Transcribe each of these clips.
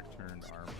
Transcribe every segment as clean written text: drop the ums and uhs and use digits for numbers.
back-turned army.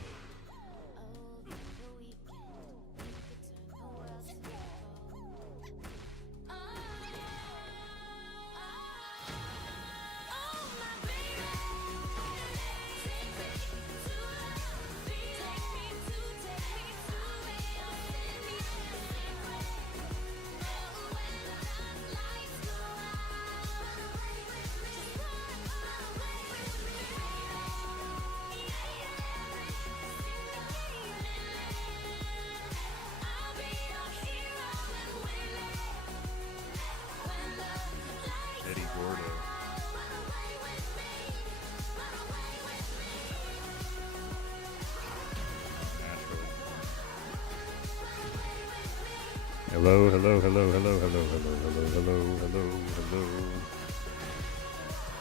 Hello, hello, hello, hello, hello, hello, hello, hello, hello, hello,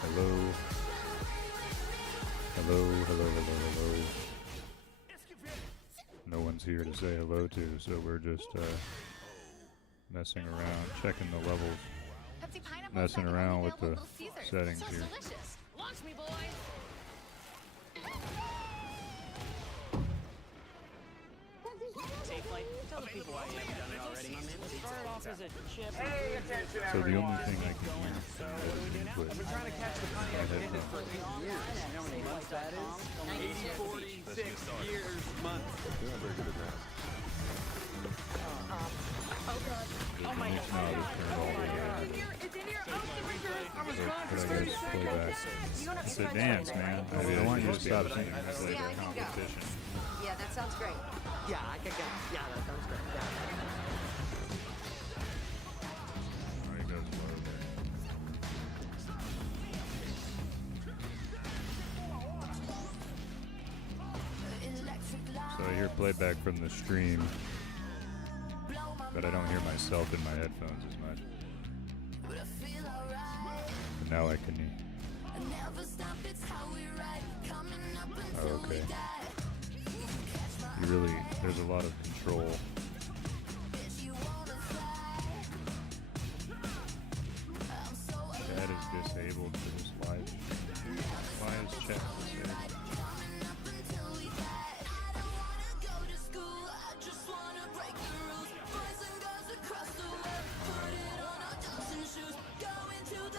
hello, hello, hello, hello, hello. No one's here to say hello to, so we're just messing around, checking the levels, messing around with the settings here. Launch me, boy. Tell the people why you haven't done it already. Start off as a chip. Hey, attention, so the only thing I can do is I've been trying to catch the Pontiac Bandit for 8 years. You know how many months that is? 46 years, months. Oh, God. Oh, my God. It's in here. Oh, I was gone for 30 seconds. It's a dance, man. I want you to stop singing. That's like a competition. Yeah, that sounds great. Yeah, I can go. Yeah, that sounds great. Yeah. Alright, goes low there. So I hear playback from the stream, but I don't hear myself in my headphones as much. But now I can hear. Oh, okay. There's a lot of control. Chat is disabled for this live. Why is chat disabled?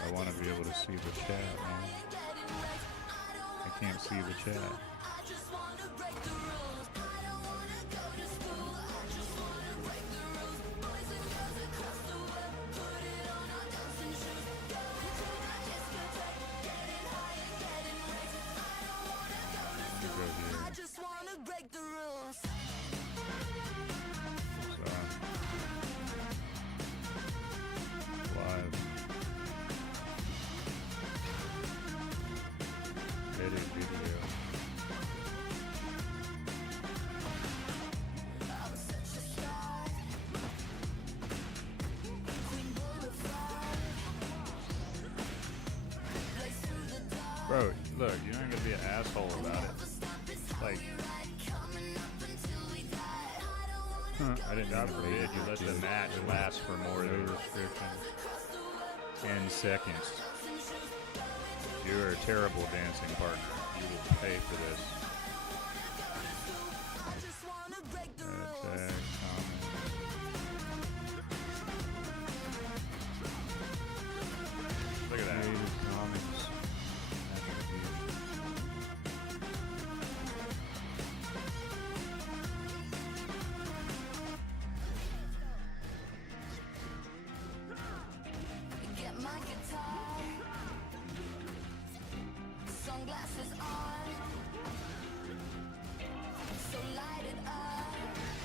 I want to be able to see the chat, man. I can't see the chat. Bro, look, you're not gonna be an asshole about it. Like, I didn't know forbid you let the match last for more than restriction 10 seconds. You're a terrible dancing partner. You will pay for this. Look at that.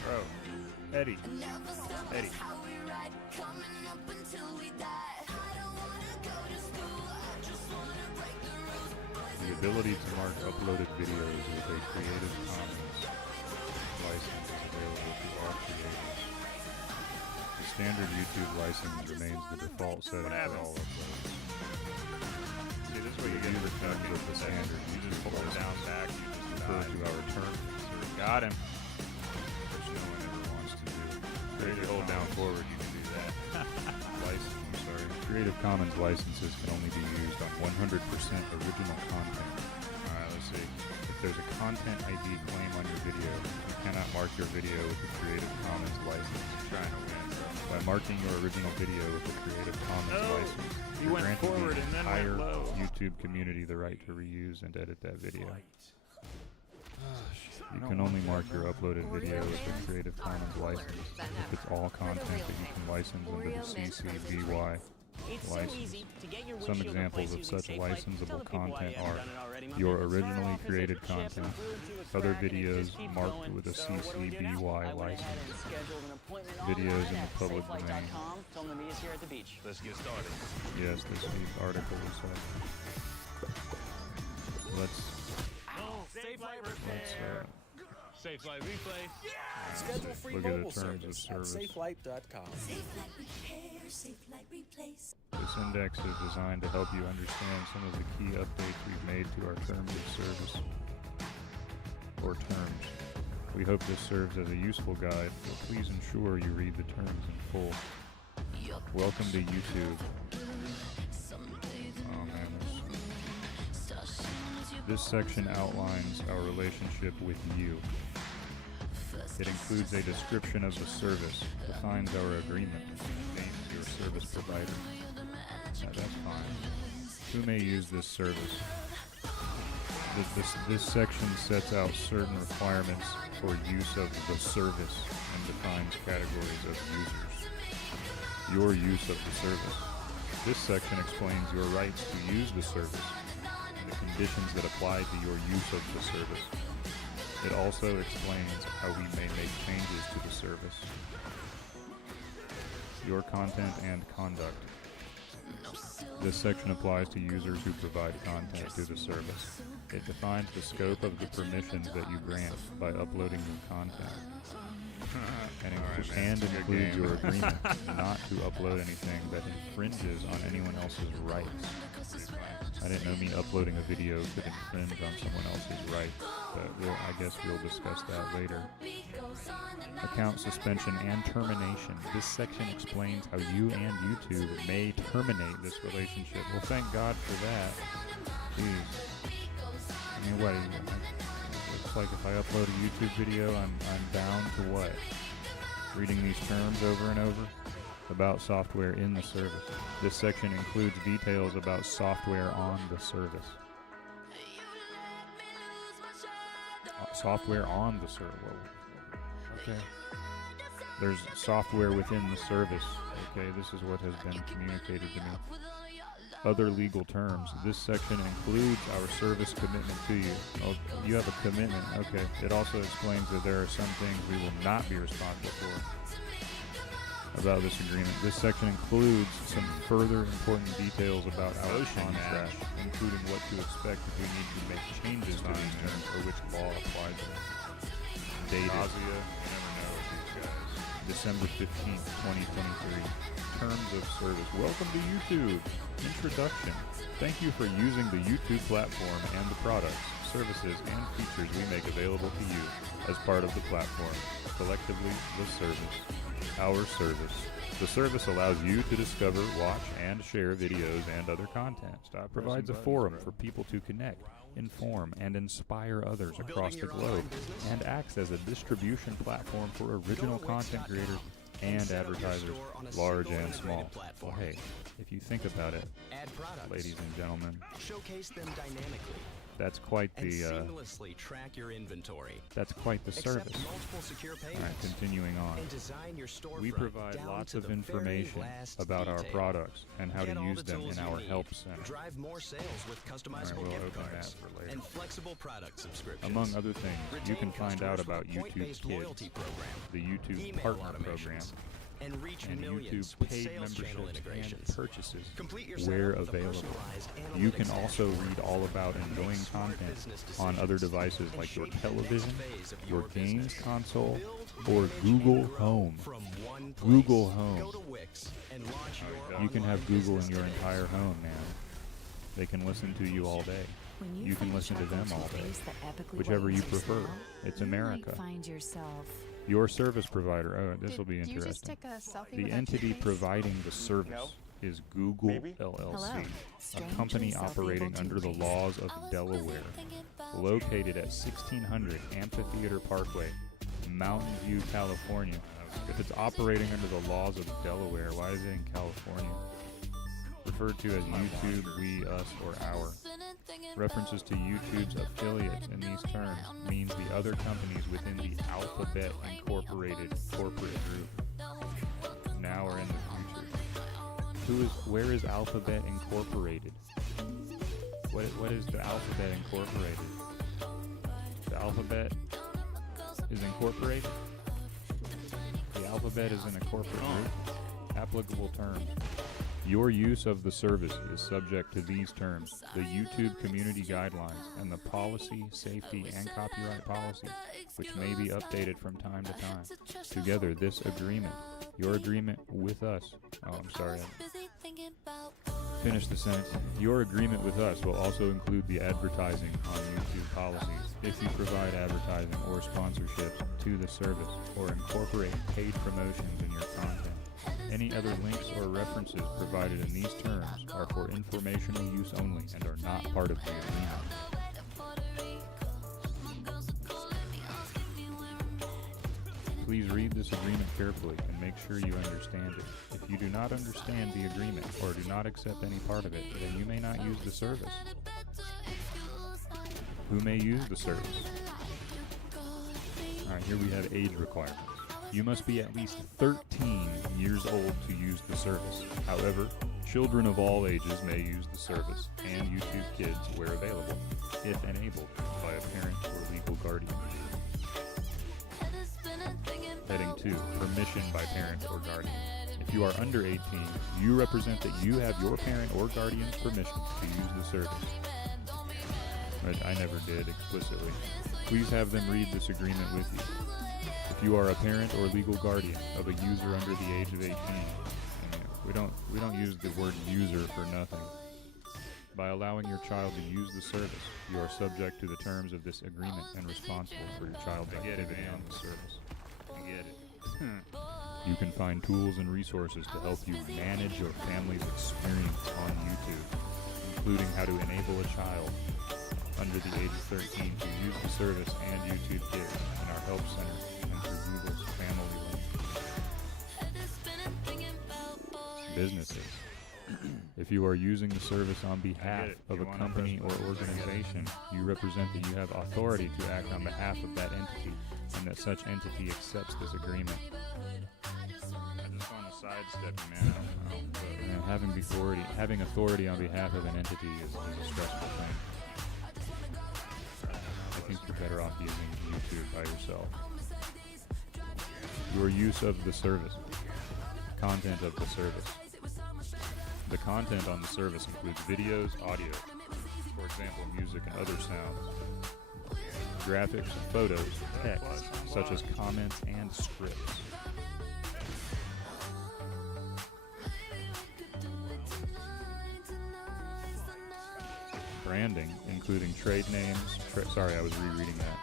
Bro, Eddie. The ability to mark uploaded videos with a Creative Commons license is available to all creators. The standard YouTube license remains the default setting for all uploads. See, this is what you get for talking with the standard. You just pull it down back, you just refer to our terms. Got him. Which no one ever wants to do. If you hold down forward, you can do that. Creative Commons licenses can only be used on 100% original content. Alright, let's see. If there's a content ID claim on your video, you cannot mark your video with the Creative Commons license. Trying to win, bro. By marking your original video with the Creative Commons license, He you're went granting forward the and then entire went low. YouTube community the right to reuse and edit that video. You don't can want only that, mark your bro. uploaded video with the Creative Commons license if it's all content that you can license under the CC BY It's so license. easy to get your Some windshield examples replaced of using such Safe Light. licensable Tell the people why content you haven't are done it already. My your business originally started off as a created chip content, and grew into a other crack, and it videos just keeps marked going. with a So what do we do now? CC BY I went ahead license, and scheduled an appointment videos online in the at public domain. safelight.com. Film the me's here at the beach. Let's get started. Yes, this article is let's Safe Light Safe Light Replay. Schedule free look at the mobile terms of service at service. safelight.com. This index is designed to help you understand some of the key updates we've made to our terms of service, or terms. We hope this serves as a useful guide, so please ensure you read the terms in full. Welcome to YouTube. Oh man, this section outlines our relationship with you. It includes a description of the service, defines our agreement, and names your service provider. Now, that's fine. Who may use this service? This section sets out certain requirements for use of the service and defines categories of users. Your use of the service. This section explains your rights to use the service and the conditions that apply to your use of the service. It also explains how we may make changes to the service. Your content and conduct. This section applies to users who provide content to the service. It defines the scope of the permissions that you grant by uploading your content. And includes your agreement not to upload anything that infringes on anyone else's rights. I didn't know me uploading a video could infringe on someone else's rights, but I guess we'll discuss that later. Account suspension and termination. This section explains how you and YouTube may terminate this relationship. Well, thank God for that. Jeez. I mean, what? It's like if I upload a YouTube video, I'm bound to what? Reading these terms over and over about software in the service. This section includes details about software on the service. Software on the server. Okay. There's software within the service. Okay, this is what has been communicated to me. Other legal terms. This section includes our service commitment to you. Oh, you have a commitment. Okay. It also explains that there are some things we will not be responsible for about this agreement. This section includes some further important details about our contract, including what to expect if we need to make changes to these terms or which law applies to them. Dated Nausea. You never know with these guys. December 15th, 2023. Terms of service. Welcome to YouTube. Introduction. Thank you for using the YouTube platform and the products, services, and features we make available to you as part of the platform. Collectively, the service. Our service. The service allows you to discover, watch, and share videos and other content. It provides a forum for people to connect, inform, and inspire others across the globe, and acts as a distribution platform for original content creators and advertisers, large and small. Well, hey, if you think about it, Add products. ladies and gentlemen, Showcase them dynamically. that's quite And the seamlessly track your inventory. that's quite the Accept service. multiple secure All right, payments. continuing on. And design your storefront We provide down lots to of the very information last about our detail. products and how Get to all use the them tools in you our need. help center. Drive more sales with customizable we'll gift open that cards for later. and flexible product subscriptions. Among other things, you Retain can find out customers about with a YouTube point-based Kids, loyalty program, the YouTube email Partner automations, Program, and reach and millions YouTube with paid sales channel memberships and integrations. purchases Complete your where setup with a available. personalized You can analytics also dashboard. read all about enjoying Make smart content business on decisions other devices and like your shape the television, next phase of your games business. console, Build, or manage, Google and grow Home. from one place. Google Home. Go to Wix and launch your You can online have Google in business your today. entire home, man. They can listen to you all day. You can listen to them all day. Whichever you prefer. It's America. Find yourself. Your service provider. Oh, this will be Do you just interesting. take a selfie The with that entity toothpaste? providing the service is Google Maybe. LLC, Hello. a company operating under the laws of Delaware. located at 1600 Amphitheater Parkway, Mountain View, California. If it's operating under the laws of Delaware, why is it in California? Referred to as YouTube, we, us, or our. References to YouTube's affiliates in these terms means the other companies within the Alphabet Incorporated corporate group, now or in the future. Where is Alphabet Incorporated? What is the Alphabet Incorporated? The Alphabet is incorporated? The Alphabet is in a corporate group? Applicable terms. Your use of the service is subject to these terms, the YouTube community guidelines, and the policy, safety, and copyright policy, which may be updated from time to time. Together, this agreement, your agreement with us, finish the sentence. Your agreement with us will also include the advertising on YouTube policies. If you provide advertising or sponsorships to the service or incorporate paid promotions in your content, any other links or references provided in these terms are for informational use only and are not part of the agreement. Please read this agreement carefully and make sure you understand it. If you do not understand the agreement or do not accept any part of it, then you may not use the service. Who may use the service? Alright, here we have age requirements. You must be at least 13 years old to use the service. However, children of all ages may use the service, and YouTube Kids where available, if enabled by a parent or legal guardian. Heading 2. Permission by parent or guardian. If you are under 18, you represent that you have your parent or guardian's permission to use the service. But I never did explicitly. Please have them read this agreement with you. If you are a parent or legal guardian of a user under the age of 18, and we don't use the word user for nothing. By allowing your child to use the service, you are subject to the terms of this agreement and responsible for your child's activity on the service. I get it. You can find tools and resources to help you manage your family's experience on YouTube, including how to enable a child under the age of 13 to use the service and YouTube Kids in our Help Center and through Google's Family Link. Businesses. If you are using the service on behalf of a company or organization, you represent that you have authority to act on behalf of that entity and that such entity accepts this agreement. I just want to sidestep you, man. Having authority on behalf of an entity is a stressful thing. I think you're better off using YouTube by yourself. Your use of the service. Content of the service. The content on the service includes videos, audio, for example, music and other sounds, graphics, photos, text, such as comments and scripts. Branding, including trade names, I was rereading that.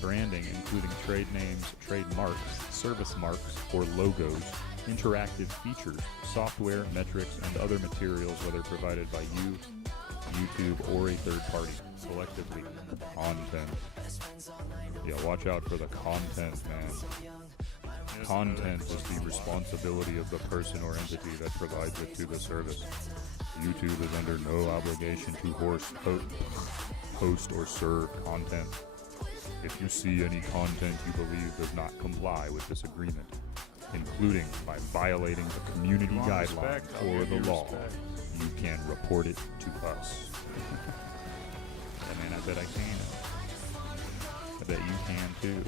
Branding, including trade names, trademarks, service marks, or logos, interactive features, software, metrics, and other materials, whether provided by you, YouTube, or a third party, collectively. Content. Yeah, watch out for the content, man. Content is the responsibility of the person or entity that provides it to the service. YouTube is under no obligation to host or serve content. If you see any content you believe does not comply with this agreement, including by violating the community guidelines or the law, you can report it to us. I mean, I bet I can. I bet you can too,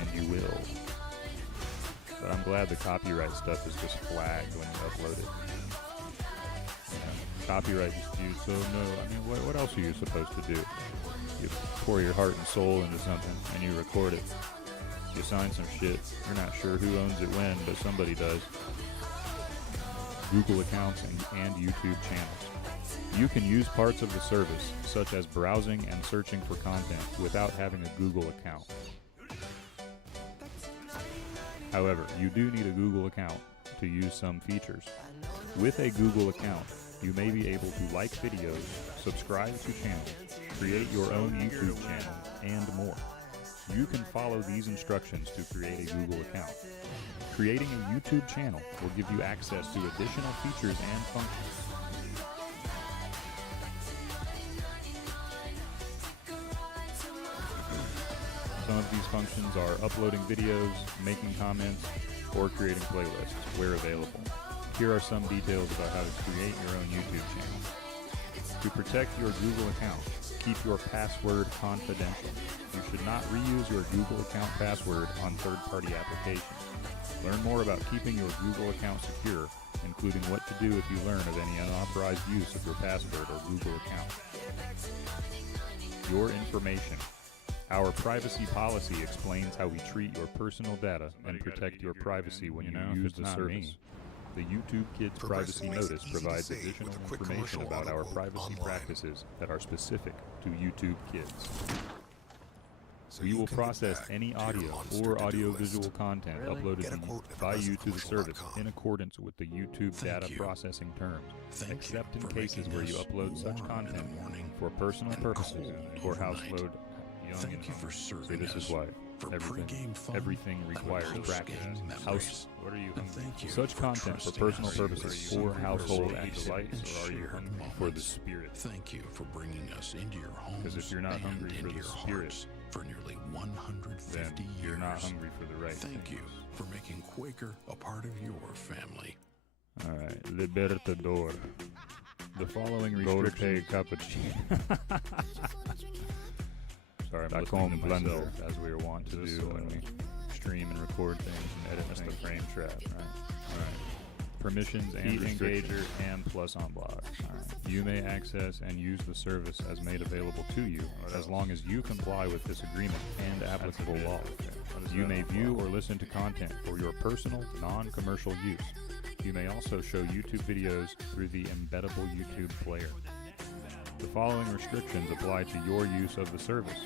and you will. But I'm glad the copyright stuff is just flagged when you upload it. Copyright disputes, so no, I mean, what else are you supposed to do? You pour your heart and soul into something, and you record it. You sign some shit. You're not sure who owns it when, but somebody does. Google accounts and YouTube channels. You can use parts of the service, such as browsing and searching for content, without having a Google account. However, you do need a Google account to use some features. With a Google account, you may be able to like videos, subscribe to channels, create your own YouTube channel, and more. You can follow these instructions to create a Google account. Creating a YouTube channel will give you access to additional features and functions. Some of these functions are uploading videos, making comments, or creating playlists where available. Here are some details about how to create your own YouTube channel. To protect your Google account, keep your password confidential. You should not reuse your Google account password on third-party applications. Learn more about keeping your Google account secure, including what to do if you learn of any unauthorized use of your password or Google account. Your information. Our privacy policy explains how we treat your personal data and protect your privacy when you use the service. The YouTube Kids Privacy Notice provides additional information about our privacy practices that are specific to YouTube Kids. We will process any audio or audiovisual content uploaded by you to the service in accordance with the YouTube data processing terms, except in cases where you upload such content for personal purposes or household. Thank you for serving See, this is us. why For pre-game fun everything and requires post-game practice. memories. What are you And thank you Such for content for trusting personal us. purposes Are you or hungry household for space acolytes, and or are you shared hungry for the moments? spirit? Thank you for bringing us into your homes. Because if you're not and hungry for into the your spirit, hearts for nearly 150 then years. you're not hungry for the right Thank things. you for making Quaker a part of your family. Alright, Libertador. The following restrictions... cappuccino. Sorry, I'm listening to myself, as we are wont to do when we stream and record things and edit things. The frame trap, right. Permissions and engager and plus on block. You may access and use the service as made available to you as long as you comply with this agreement and applicable law. You may view or listen to content for your personal, non-commercial use. You may also show YouTube videos through the embeddable YouTube player. The following restrictions apply to your use of the service.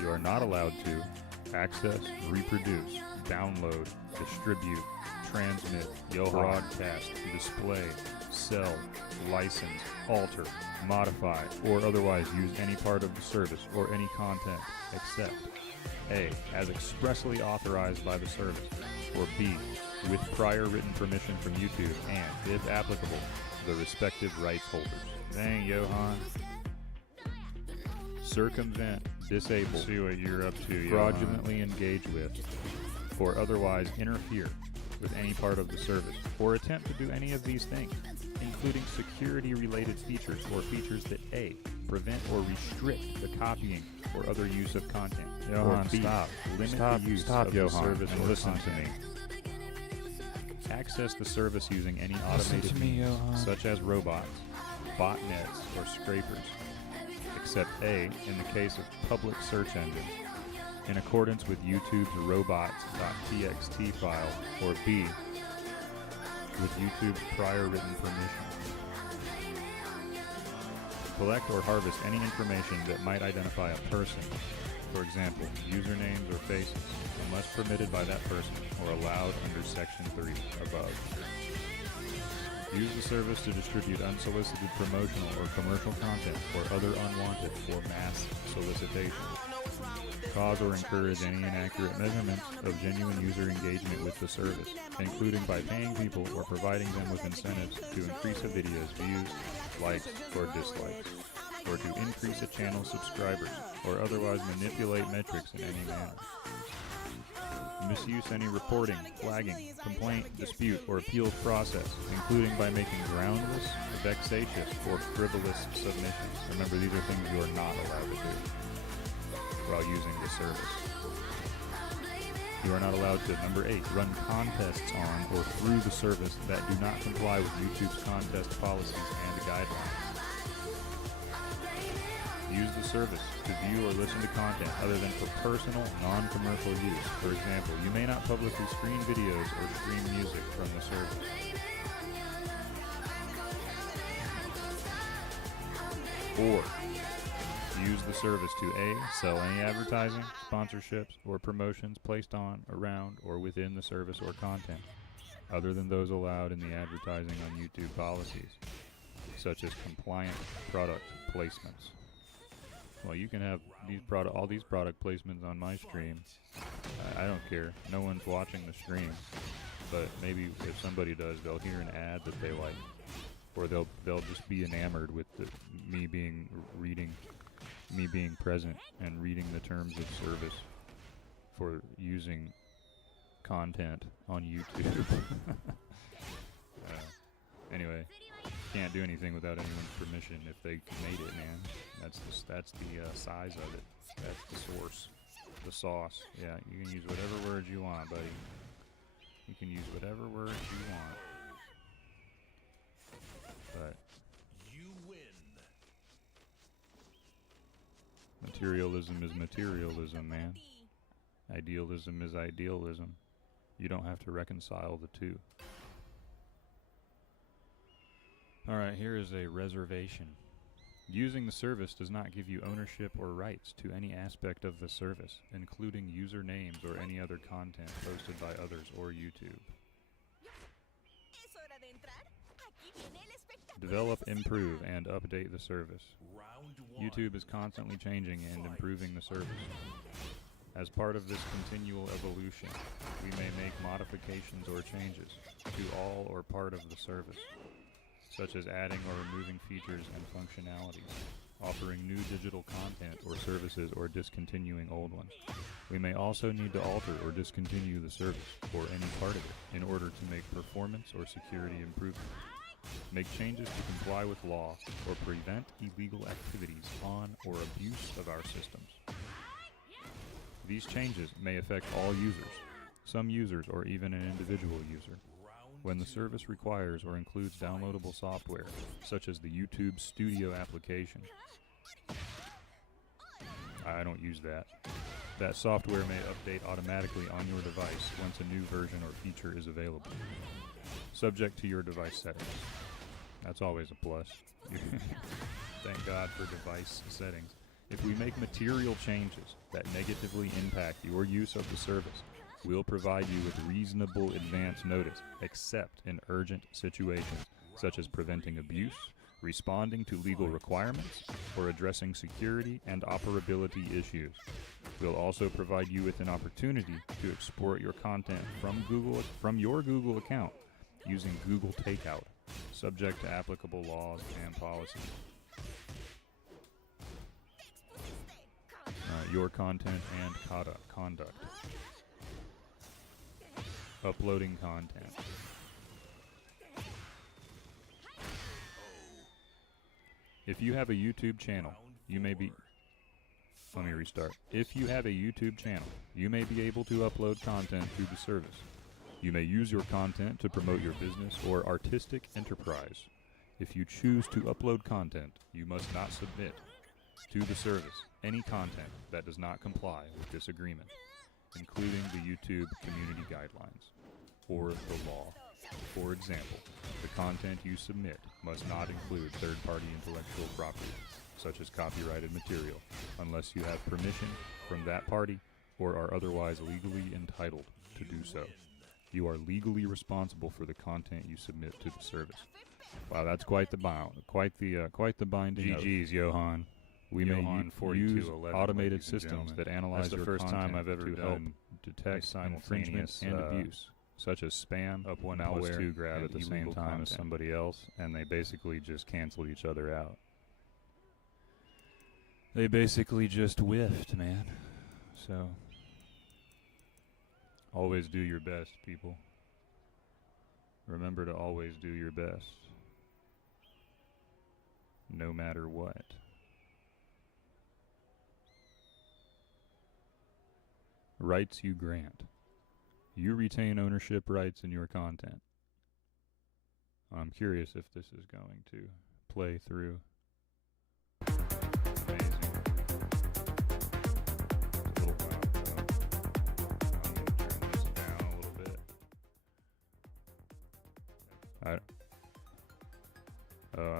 You are not allowed to access, reproduce, download, distribute, transmit, broadcast, display, sell, license, alter, modify, or otherwise use any part of the service or any content except A. As expressly authorized by the service, or B. With prior written permission from YouTube and, if applicable, the respective rights holders. Dang, Johan. Circumvent, disable, see what you're up to, fraudulently engage with, or otherwise interfere with any part of the service, or attempt to do any of these things, including security-related features or features that A. prevent or restrict the copying or other use of content, Johan, or B. stop. limit Stop, the use stop, of Johan, the service and or listen content. to me. Access the service using any Listen automated to me, means, Johan. such as robots, botnets, or scrapers, except A, in the case of public search engines, in accordance with YouTube's robots.txt file, or B, with YouTube's prior written permission. Collect or harvest any information that might identify a person, for example, usernames or faces, unless permitted by that person or allowed under Section 3 above. Use the service to distribute unsolicited promotional or commercial content or other unwanted or mass solicitation. Cause or encourage any inaccurate measurements of genuine user engagement with the service, including by paying people or providing them with incentives to increase a video's views, likes, or dislikes, or to increase a channel's subscribers, or otherwise manipulate metrics in any manner. Misuse any reporting, flagging, complaint, dispute, or appeals process, including by making groundless, vexatious, or frivolous submissions. Remember, these are things you are not allowed to do while using the service. You are not allowed to, number 8, run contests on or through the service that do not comply with YouTube's contest policies and guidelines. Use the service to view or listen to content other than for personal, non-commercial use. For example, you may not publicly screen videos or stream music from the service. Or use the service to A. Sell any advertising, sponsorships, or promotions placed on, around, or within the service or content, other than those allowed in the advertising on YouTube policies, such as compliant product placements. Well, you can have all these product placements on my stream. I don't care. No one's watching the stream, but maybe if somebody does, they'll hear an ad that they like, or they'll just be enamored with me being present and reading the terms of service for using content on YouTube. Anyway, can't do anything without anyone's permission if they made it, man. That's the size of it. That's the source, the sauce. Yeah, you can use whatever words you want, buddy. You can use whatever words you want. But You win. materialism is materialism, man. Idealism is idealism. You don't have to reconcile the two. Alright, here is a reservation. Using the service does not give you ownership or rights to any aspect of the service, including usernames or any other content posted by others or YouTube. Develop, improve, and update the service. Round 1. YouTube is constantly changing and improving the service. As part of this continual evolution, we may make modifications or changes to all or part of the service, such as adding or removing features and functionalities, offering new digital content or services, or discontinuing old ones. We may also need to alter or discontinue the service, or any part of it, in order to make performance or security improvements, make changes to comply with law, or prevent illegal activities on or abuse of our systems. These changes may affect all users, some users, or even an individual user. When the service requires or includes downloadable software, such as the YouTube Studio application. I don't use that. That software may update automatically on your device once a new version or feature is available, subject to your device settings. That's always a plus. Thank God for device settings. If we make material changes that negatively impact your use of the service, we'll provide you with reasonable advance notice, except in urgent situations, such as preventing abuse, responding to legal requirements, or addressing security and operability issues. We'll also provide you with an opportunity to export your content from your Google account using Google Takeout, subject to applicable laws and policies. Your content and conduct. Uploading content. If you have a YouTube channel, you may be... Let me restart. If you have a YouTube channel, you may be able to upload content to the service. You may use your content to promote your business or artistic enterprise. If you choose to upload content, you must not submit to the service any content that does not comply with this agreement, including the YouTube community guidelines or the law. For example, the content you submit must not include third-party intellectual property, such as copyrighted material, unless you have permission from that party or are otherwise legally entitled to do so. You are legally responsible for the content you submit to the service. Wow, that's quite the binding. GG's, Johan. We may use automated systems that analyze your content. That's the first time I've ever help detect infringement and abuse, such as spam, up one malware, to grab at the same time as somebody else, and they basically just cancel each other out. They basically just whiffed, man. So, always do your best, people. Remember to always do your best, no matter what. Rights you grant. You retain ownership rights in your content. I'm curious if this is going to play through. Amazing. It's a little loud, though. I'm going to turn this down a little bit.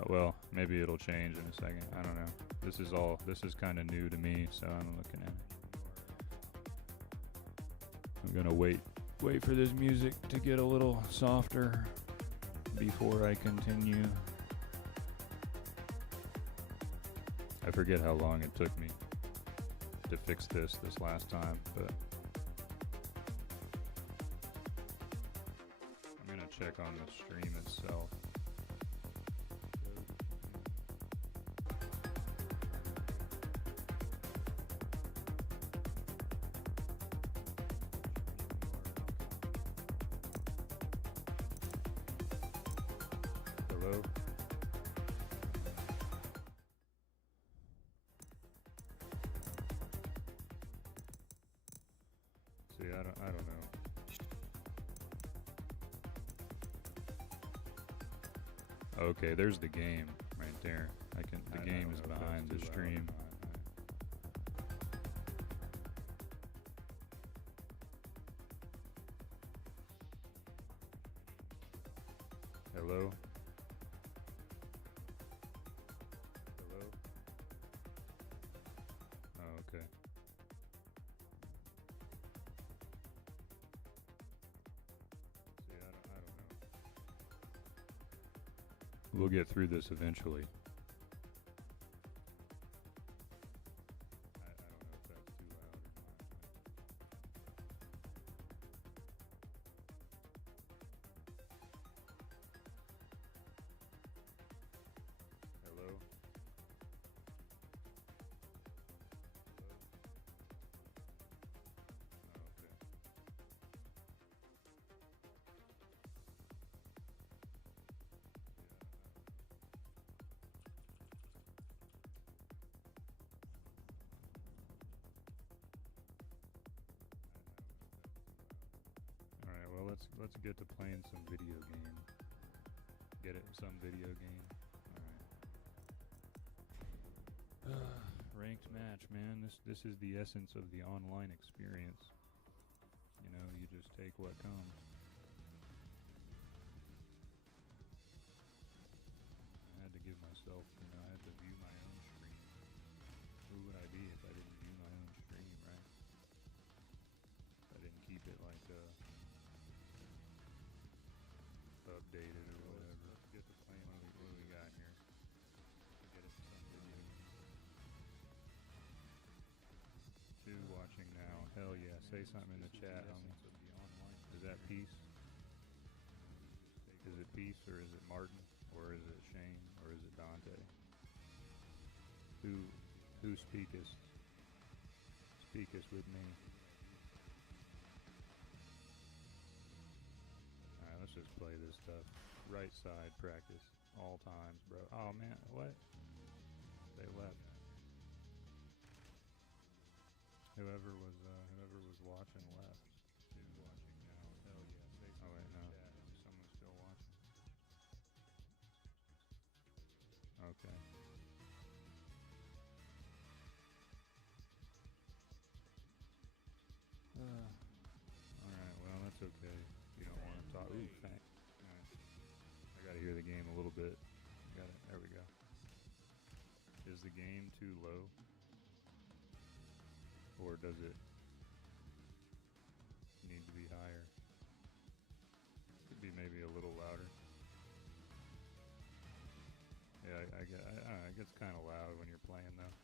Well, maybe it'll change in a second. I don't know. This is kind of new to me, so I'm looking at it. I'm gonna wait for this music to get a little softer before I continue. I forget how long it took me to fix this last time, but I'm gonna check on the stream itself. Hello? See, I don't know. Okay, there's the game right there. The game is behind the stream. Hello? Hello? Oh, okay. See, I don't know. We'll get through this eventually. I don't know if that's too loud or not. Hello? Hello? Oh, okay. Alright, well let's get to playing some video game. Get it, some video game. Alright. Ranked match, man. This is the essence of the online experience. You know, you just take what comes. I had to give myself, you know, I had to view my own stream. Who would I be if I didn't view my own stream, right? If I didn't keep it like updated or whatever. Let's get to playing. What do we got here? Get it some video. Two watching now. Hell yeah. Say something in the chat, homie. Is that Peace? Is it Peace or is it Martin? Or is it Shane? Or is it Dante? Who speaketh? Speaketh with me. Alright, let's just play this stuff. Right side practice. All times, bro. Oh man, what? They left. Whoever was watching left. Who's watching now? Hell yeah. Say something. Oh wait, no. Someone's still watching. Okay. Alright, well that's okay. You don't want to talk. Ooh, thanks. Nice. I gotta hear the game a little bit. There we go. Is the game too low? Or does it need to be higher? Could be maybe a little louder. Yeah, I don't know, it gets kind of loud when you're playing though.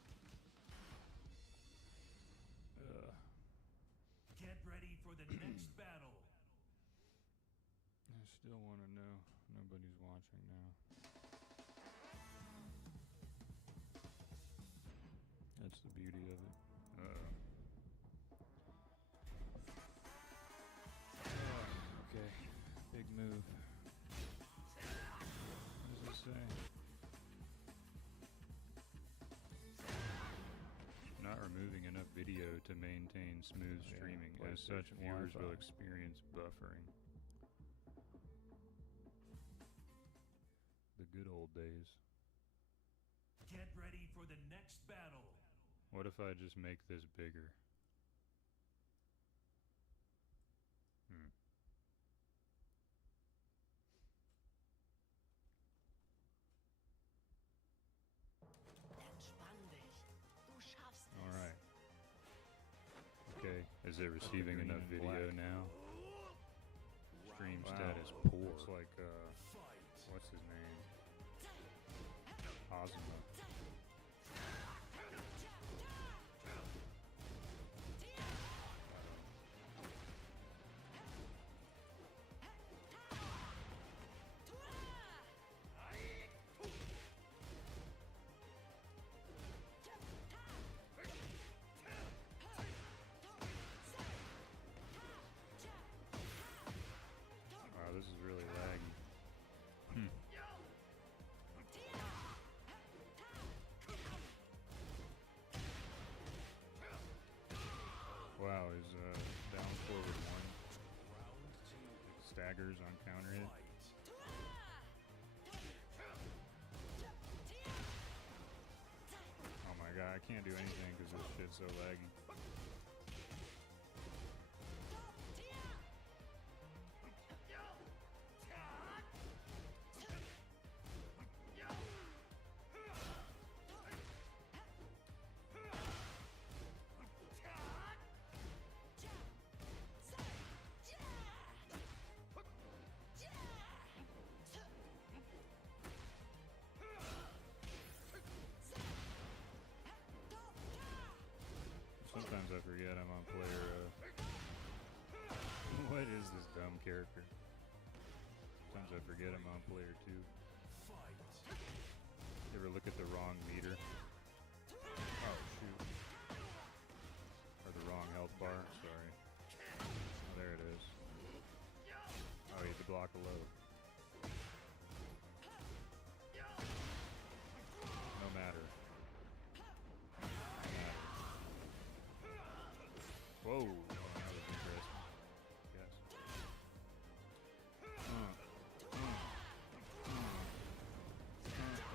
Get ready for the next battle. I still want to know. Nobody's watching now. That's the beauty of it. Okay, big move. What does it say? Not removing enough video to maintain smooth streaming. As such, viewers will experience buffering. The good old days. Get ready for the next battle. What if I just make this bigger? Alright. Okay, is it receiving enough video now? Stream status poor. Looks like, what's his name? Ozma. daggers on counter hit. Oh my god, I can't do anything because this shit's so laggy. Sometimes I forget I'm on player. What is this dumb character? Sometimes I forget I'm on player 2. You ever look at the wrong meter? Oh shoot. Or the wrong health bar, sorry. Oh, there it is. Oh, you have to block a load. No matter. Whoa, that was interesting. Yes.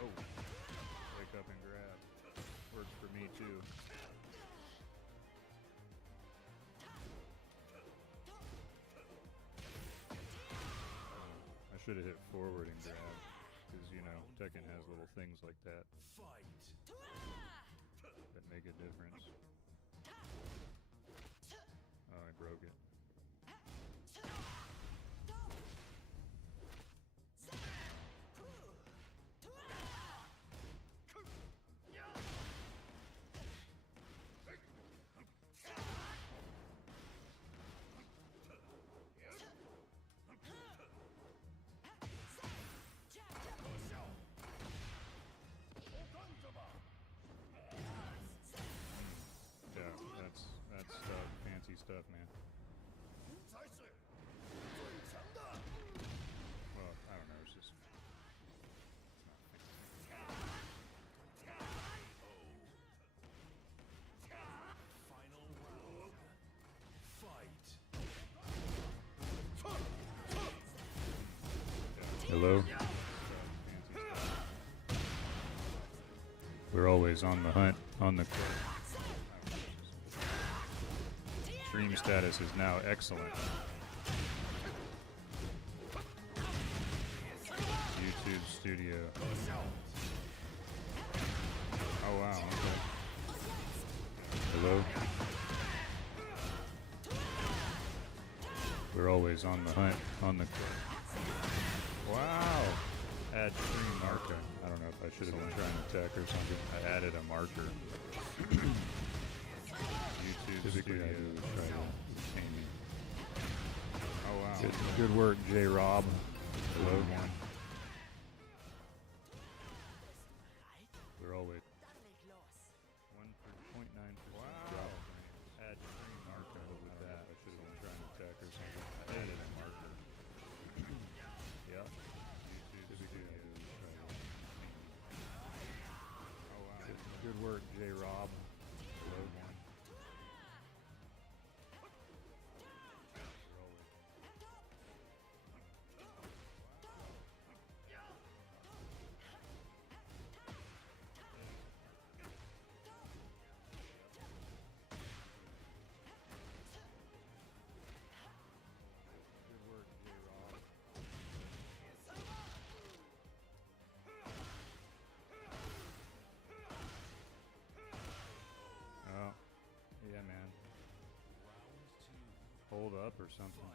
Oh, wake up and grab. Works for me too. I should have hit forward and grab, because you know Tekken has little things like that that make a difference. Oh, I broke it. Yeah, that's stuff, fancy stuff, man. Well, I don't know, it's just... Final round. Fight. Hello? We're always on the hunt, on the... Stream status is now excellent. YouTube Studio. Oh wow, okay. Hello? We're always on the hunt, on the... Wow! Add stream marker. I don't know if I should have been trying to tech or something. I added a marker. YouTube Typically I Studio. do try to Amy. Oh wow. Good work, J. Rob. Hello, one. We're always 1.9% drop. Add stream marker with that. I should have been trying to tech or something. I added a marker. Yep. YouTube Studio. Oh wow. Good work, J. Rob. Hello, one. We're always... Good work, J. Rob. Oh, yeah, man. Hold up or something.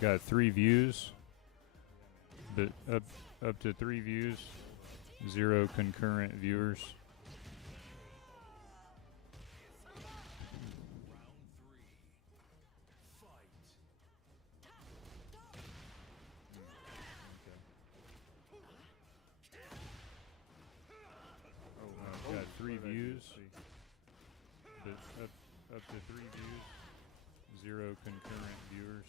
Got 3 views, but up to 3 views, 0 concurrent viewers. Got 3 views, but up to 3 views, 0 concurrent viewers.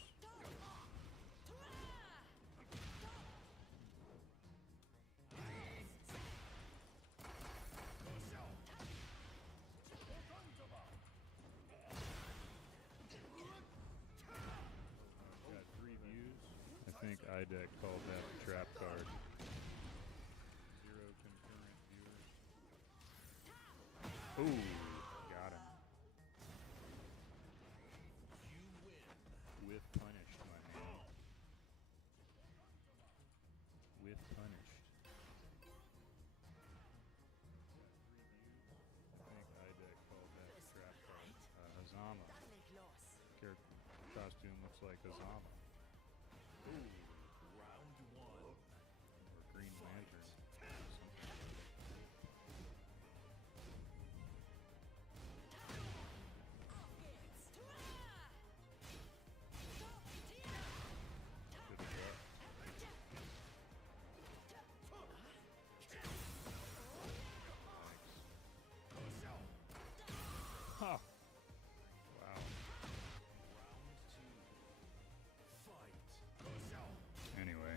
IDEC called that the trap card. 0 concurrent viewers. Ooh, got him. With punished, my man. With punished. I think IDEC called that the trap card. Hazama. Character costume looks like Hazama. Round one. Or Green Lantern. Good luck. Huh. Wow. Anyway.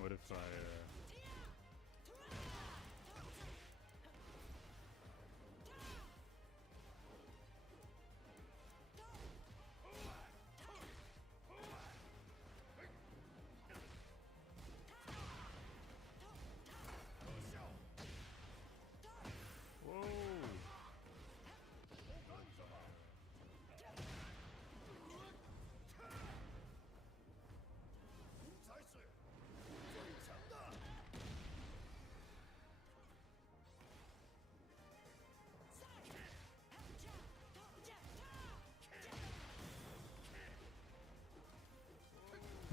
What if I, Whoa!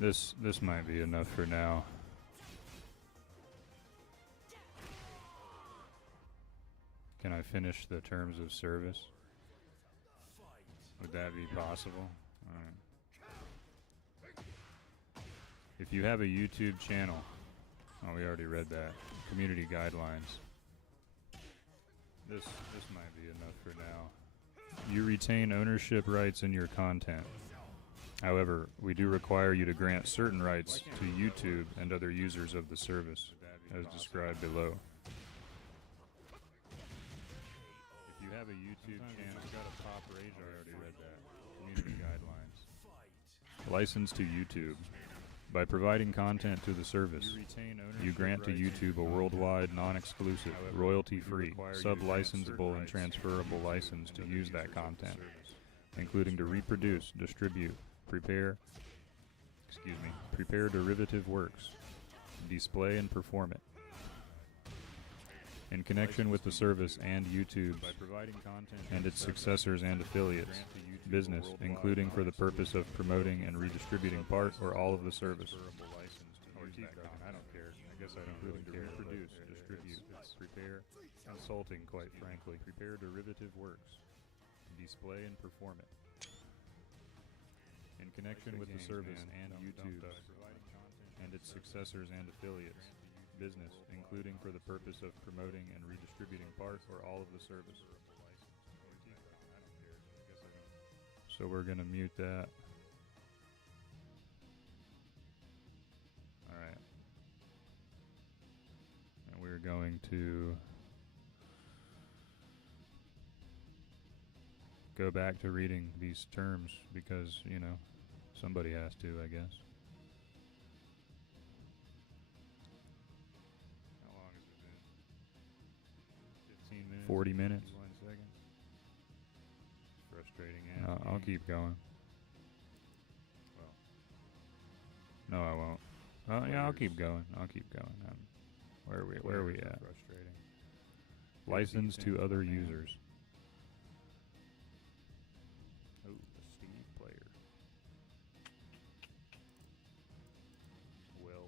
This might be enough for now. Can I finish the terms of service? Would that be possible? Alright. If you have a YouTube channel, oh, we already read that. Community guidelines. This might be enough for now. You retain ownership rights in your content. However, we do require you to grant certain rights to YouTube and other users of the service, as described below. If you have a YouTube channel, got a pop rage, I already read that. Community guidelines. License to YouTube. By providing content to the service, you grant to YouTube a worldwide, non-exclusive, royalty-free, sub-licensable and transferable license to use that content, including to reproduce, distribute, prepare derivative works, display and perform it. In connection with the service and YouTube and its successors and affiliates, business, including for the purpose of promoting and redistributing part or all of the service. I don't care. I guess I don't really care. Reproduce, distribute, prepare, consulting, quite frankly. Prepare derivative works, display and perform it. In connection with the service and YouTube and its successors and affiliates, business, including for the purpose of promoting and redistributing part or all of the service. So we're going to mute that. Alright. And we're going to go back to reading these terms because, you know, somebody has to, I guess. How long has it been? 15 minutes? 40 minutes? 1 second. Frustrating. I'll keep going. Well, no, I won't. Oh, yeah, I'll keep going. Where are we at? Frustrating. License to other users. Oh, the Steve player. Well.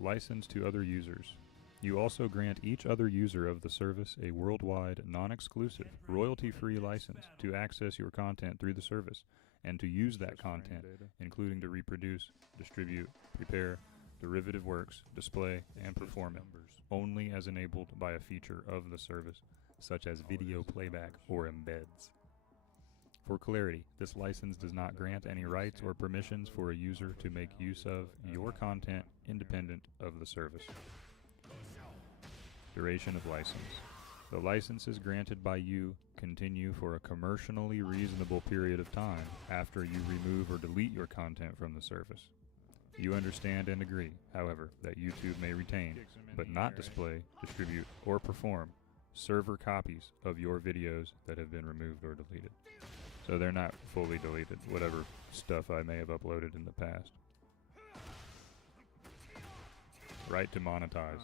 License to other users. You also grant each other user of the service a worldwide, non-exclusive, royalty-free license to access your content through the service and to use that content, including to reproduce, distribute, prepare, derivative works, display, and perform it, only as enabled by a feature of the service, such as video playback or embeds. For clarity, this license does not grant any rights or permissions for a user to make use of your content independent of the service. Duration of license. The licenses granted by you continue for a commercially reasonable period of time after you remove or delete your content from the service. You understand and agree, however, that YouTube may retain, but not display, distribute, or perform server copies of your videos that have been removed or deleted. So they're not fully deleted, whatever stuff I may have uploaded in the past. Right to monetize.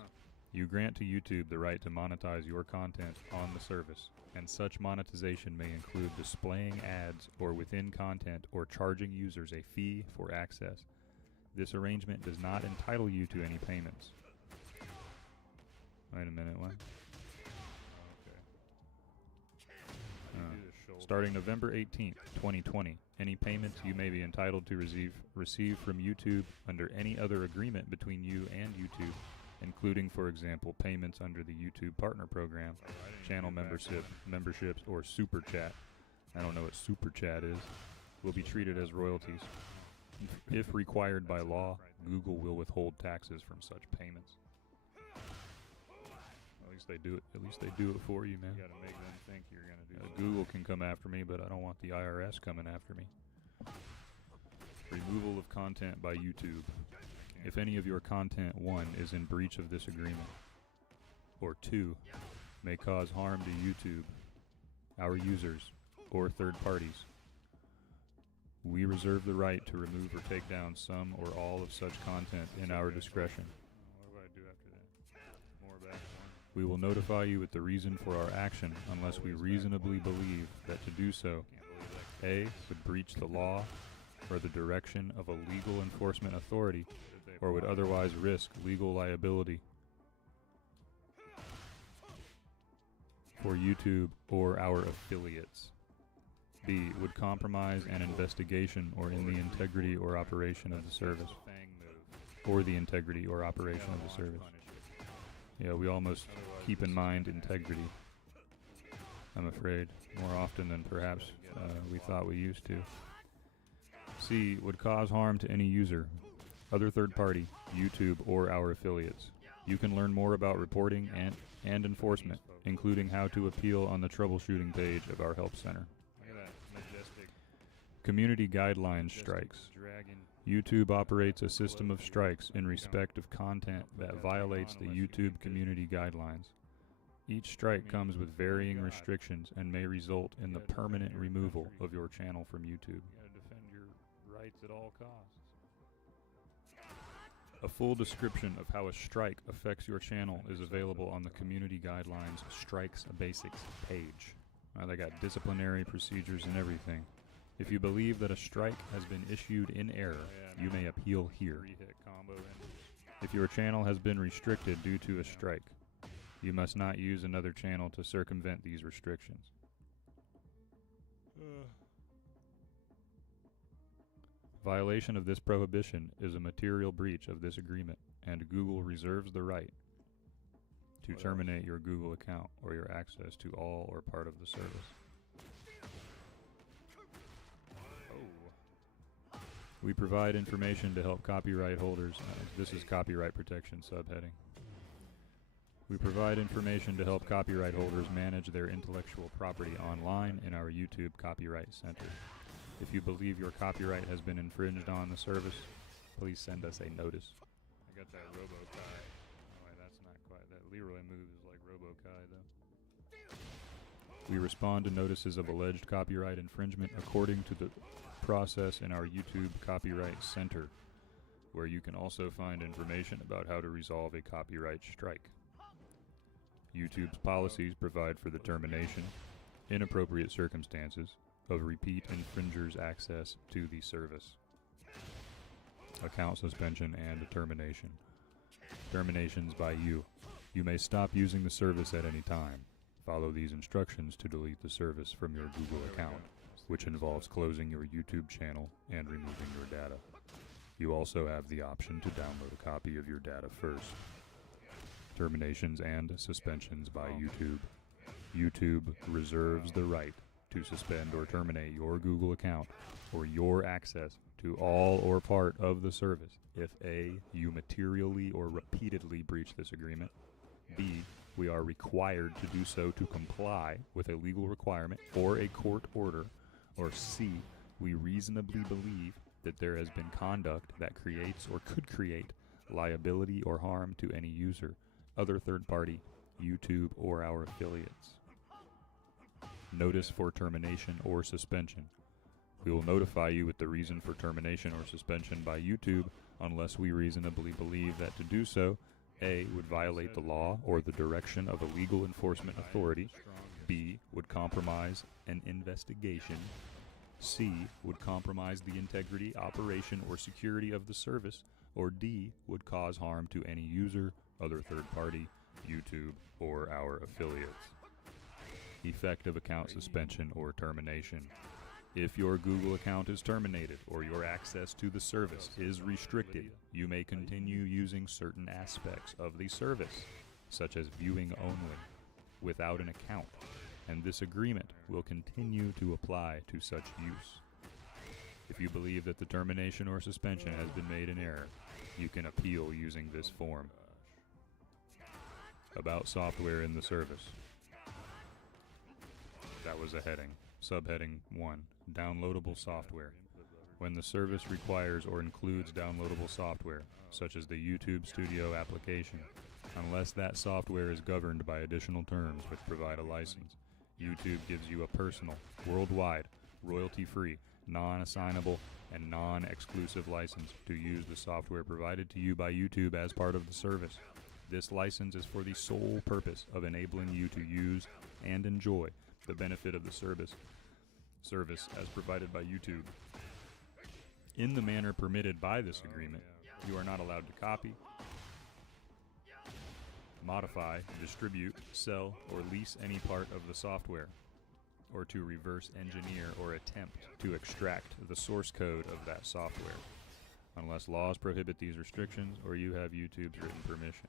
You grant to YouTube the right to monetize your content on the service, and such monetization may include displaying ads or within content or charging users a fee for access. This arrangement does not entitle you to any payments. Wait a minute, what? Starting November 18th, 2020, any payments you may be entitled to receive from YouTube under any other agreement between you and YouTube, including, for example, payments under the YouTube Partner Program, channel memberships, or Super Chat. I don't know what Super Chat is. Will be treated as royalties. If required by law, Google will withhold taxes from such payments. At least they do it. At least they do it for you, man. You gotta make them think you're gonna do Google can come after me, but I don't want the IRS coming after me. Removal of content by YouTube. If any of your content, 1, is in breach of this agreement, or 2, may cause harm to YouTube, our users, or third parties, we reserve the right to remove or take down some or all of such content in our discretion. What do I do after that? More back one. We will notify you with the reason for our action unless we reasonably believe that to do so, A, would breach the law or the direction of a legal enforcement authority, or would otherwise risk legal liability for YouTube or our affiliates. B, would compromise an investigation or in the integrity or operation of the service. Or the integrity or operation of the service. Yeah, we almost keep in mind integrity, I'm afraid, more often than perhaps we thought we used to. C, would cause harm to any user, other third party, YouTube, or our affiliates. You can learn more about reporting and enforcement, including how to appeal on the troubleshooting page of our help center. Look at that majestic Community guidelines strikes. dragon. YouTube operates a system of strikes in respect of content that violates the YouTube community guidelines. Each strike comes with varying restrictions and may result in the permanent removal of your channel from YouTube. You gotta defend your rights at all costs. A full description of how a strike affects your channel is available on the Community Guidelines Strikes Basics page. They got disciplinary procedures and everything. If you believe that a strike has been issued in error, you may appeal here. 3-hit combo and If your channel has been restricted due to a strike, you must not use another channel to circumvent these restrictions. Violation of this prohibition is a material breach of this agreement, and Google reserves the right to terminate your Google account or your access to all or part of the service. We provide information to help copyright holders. This is copyright protection subheading. We provide information to help copyright holders manage their intellectual property online in our YouTube Copyright Center. If you believe your copyright has been infringed on the service, please send us a notice. I got that Robo-Kai. Oh wait, that's not quite. That Leroy move is like Robo-Kai though. We respond to notices of alleged copyright infringement according to the process in our YouTube Copyright Center, where you can also find information about how to resolve a copyright strike. YouTube's policies provide for the termination, in appropriate circumstances, of repeat infringers' access to the service. Account suspension and termination. Terminations by you. You may stop using the service at any time. Follow these instructions to delete the service from your Google account, which involves closing your YouTube channel and removing your data. You also have the option to download a copy of your data first. Terminations and suspensions by YouTube. YouTube reserves the right to suspend or terminate your Google account or your access to all or part of the service if A, you materially or repeatedly breach this agreement, B, we are required to do so to comply with a legal requirement or a court order, or C, we reasonably believe that there has been conduct that creates or could create liability or harm to any user, other third party, YouTube, or our affiliates. Notice for termination or suspension. We will notify you with the reason for termination or suspension by YouTube unless we reasonably believe that to do so, A, would violate the law or the direction of a legal enforcement authority, B, would compromise an investigation, C, would compromise the integrity, operation, or security of the service, or D, would cause harm to any user, other third party, YouTube, or our affiliates. Effect of account suspension or termination. If your Google account is terminated or your access to the service is restricted, you may continue using certain aspects of the service, such as viewing only, without an account, and this agreement will continue to apply to such use. If you believe that the termination or suspension has been made in error, you can appeal using this form. About software in the service. That was a heading. Subheading 1. Downloadable software. When the service requires or includes downloadable software, such as the YouTube Studio application, unless that software is governed by additional terms which provide a license, YouTube gives you a personal, worldwide, royalty-free, non-assignable, and non-exclusive license to use the software provided to you by YouTube as part of the service. This license is for the sole purpose of enabling you to use and enjoy the benefit of the service as provided by YouTube. In the manner permitted by this agreement, you are not allowed to copy, modify, distribute, sell, or lease any part of the software, or to reverse engineer or attempt to extract the source code of that software, unless laws prohibit these restrictions or you have YouTube's written permission.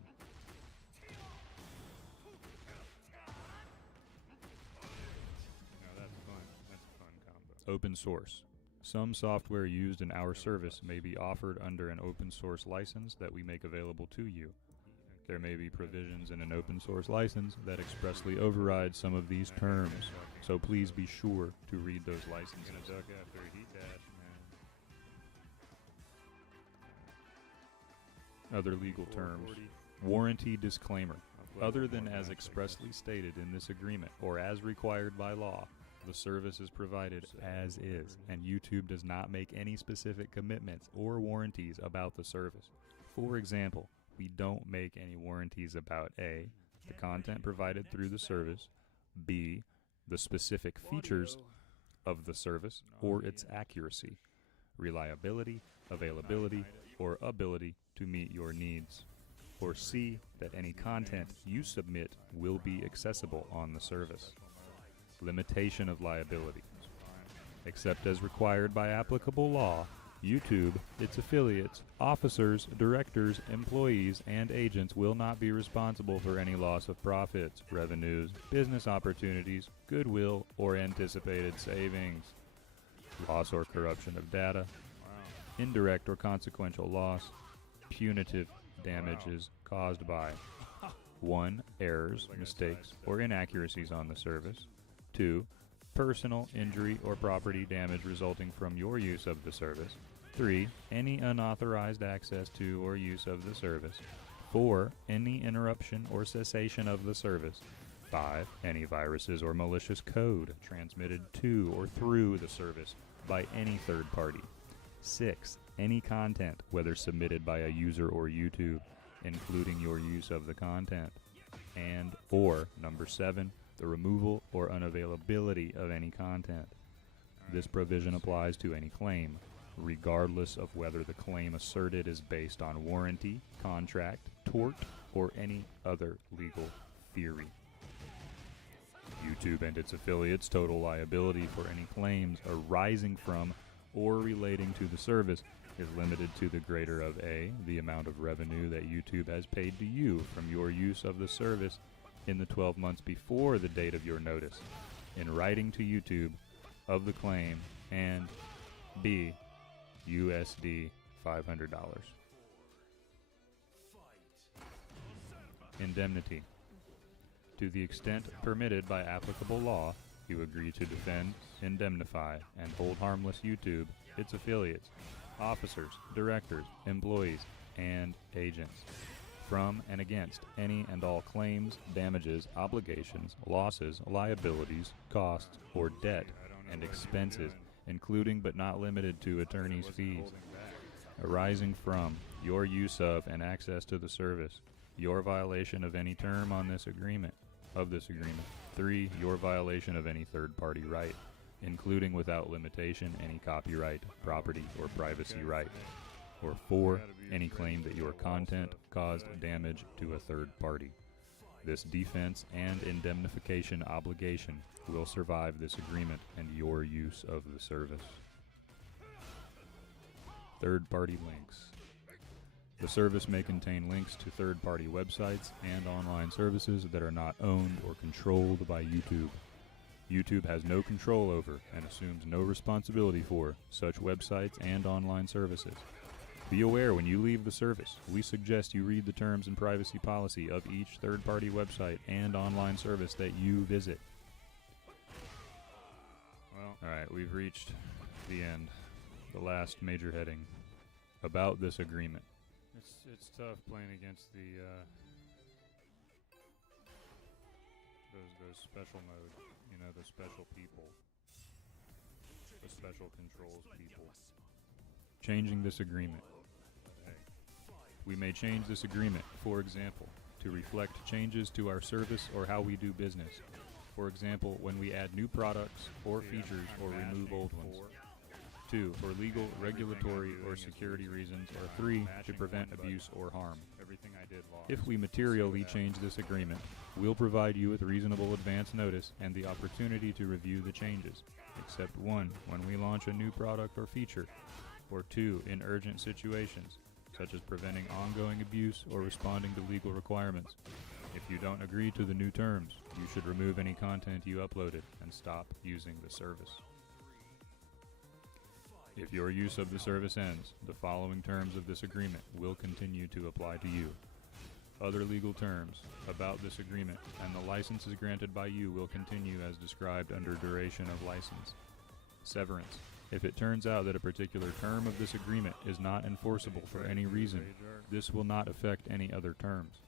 Open source. Some software used in our service may be offered under an open source license that we make available to you. There may be provisions in an open source license that expressly override some of these terms, so please be sure to read those licenses. Other legal terms. Warranty disclaimer. Other than as expressly stated in this agreement or as required by law, the service is provided as is, and YouTube does not make any specific commitments or warranties about the service. For example, we don't make any warranties about A, the content provided through the service, B, the specific features of the service or its accuracy, reliability, availability, or ability to meet your needs, or C, that any content you submit will be accessible on the service. Limitation of liability. Except as required by applicable law, YouTube, its affiliates, officers, directors, employees, and agents will not be responsible for any loss of profits, revenues, business opportunities, goodwill, or anticipated savings. Loss or corruption of data. Indirect or consequential loss. Punitive damages caused by 1. Errors, mistakes, or inaccuracies on the service. 2. Personal injury or property damage resulting from your use of the service. 3. Any unauthorized access to or use of the service. 4. Any interruption or cessation of the service. 5. Any viruses or malicious code transmitted to or through the service by any third party. 6. Any content, whether submitted by a user or YouTube, including your use of the content. And 4. Number 7. The removal or unavailability of any content. This provision applies to any claim, regardless of whether the claim asserted is based on warranty, contract, tort, or any other legal theory. YouTube and its affiliates' total liability for any claims arising from or relating to the service is limited to the greater of A, the amount of revenue that YouTube has paid to you from your use of the service in the 12 months before the date of your notice, in writing to YouTube of the claim, and B, USD $500. Indemnity. To the extent permitted by applicable law, you agree to defend, indemnify, and hold harmless YouTube, its affiliates, officers, directors, employees, and agents from and against any and all claims, damages, obligations, losses, liabilities, costs, or debt and expenses, including but not limited to attorney's fees, arising from your use of and access to the service, your violation of any term on this agreement, 3, your violation of any third-party right, including without limitation any copyright, property, or privacy right, or 4, any claim that your content caused damage to a third party. This defense and indemnification obligation will survive this agreement and your use of the service. Third-party links. The service may contain links to third-party websites and online services that are not owned or controlled by YouTube. YouTube has no control over and assumes no responsibility for such websites and online services. Be aware when you leave the service, we suggest you read the terms and privacy policy of each third-party website and online service that you visit. Well, alright, we've reached the end. The last major heading. About this agreement. It's tough playing against the, those special mode, you know, the special people. The special controls people. Changing this agreement. We may change this agreement, for example, to reflect changes to our service or how we do business. For example, when we add new products or features or remove old ones. 2, for legal, regulatory, or security reasons. Or 3, to prevent abuse or harm. If we materially change this agreement, we'll provide you with reasonable advance notice and the opportunity to review the changes, except 1, when we launch a new product or feature, or 2, in urgent situations, such as preventing ongoing abuse or responding to legal requirements. If you don't agree to the new terms, you should remove any content you uploaded and stop using the service. If your use of the service ends, the following terms of this agreement will continue to apply to you. Other legal terms about this agreement and the licenses granted by you will continue as described under duration of license. Severance. If it turns out that a particular term of this agreement is not enforceable for any reason, this will not affect any other terms.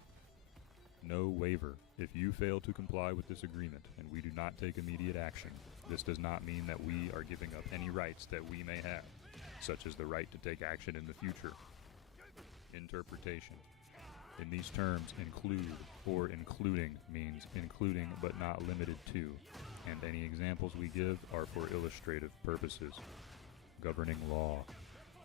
No waiver. If you fail to comply with this agreement and we do not take immediate action, this does not mean that we are giving up any rights that we may have, such as the right to take action in the future. Interpretation. In these terms, include or including means including but not limited to, and any examples we give are for illustrative purposes. Governing law.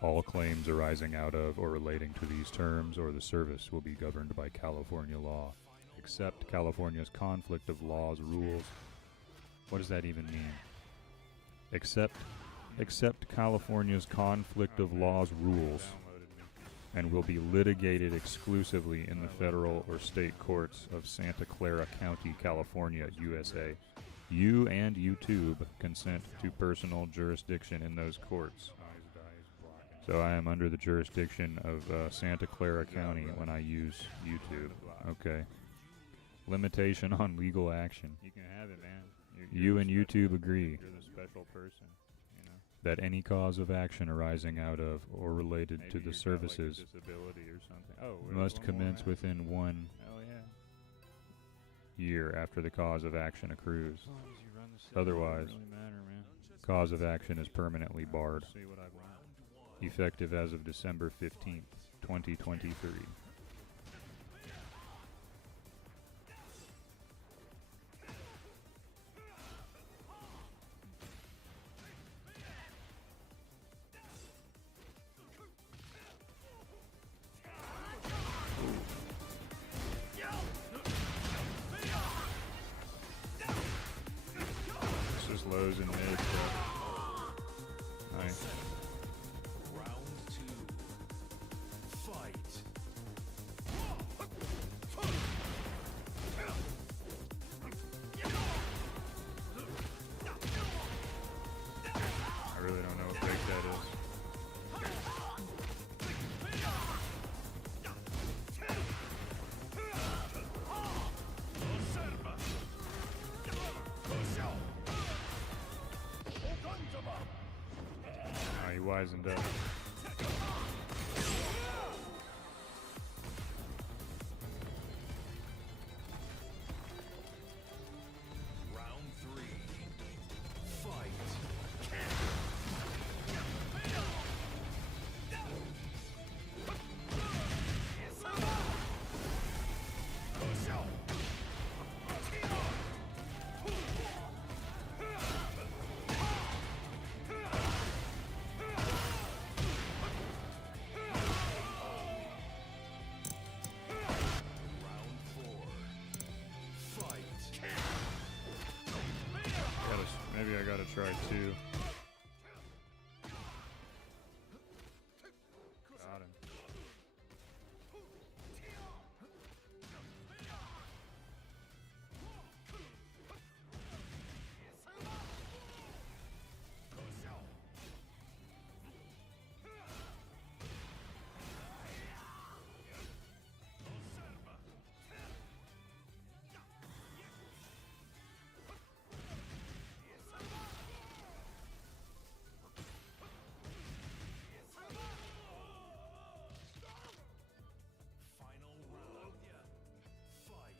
All claims arising out of or relating to these terms or the service will be governed by California law, except California's conflict of laws rules. What does that even mean? Except California's conflict of laws rules, and will be litigated exclusively in the federal or state courts of Santa Clara County, California, USA. You and YouTube consent to personal jurisdiction in those courts. So I am under the jurisdiction of Santa Clara County when I use YouTube. Okay. Limitation on legal action. You can have it, man. You and YouTube agree You're the special person, you know. that any cause of action arising out of or related Maybe to the you've got, services like, a disability or something. Oh, there's must one more, commence man. within 1 Hell yeah. year after the cause of action accrues. As long as you run the city, Otherwise, it doesn't really matter, man. cause of action is permanently barred, See what I want. effective as of December 15th, 2023. mid, but nice. Round 2. Fight. I really don't know what fake that is. Ah, he wisened up. Round 3. Fight. Round 4. Fight. Maybe I gotta try 2. Got him. Final round. Fight.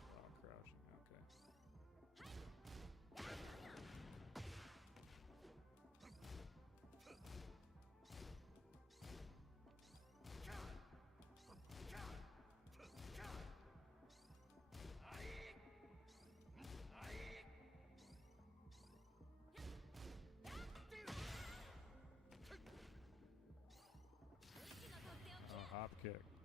Oh, crouching. Okay. Oh, hop kick.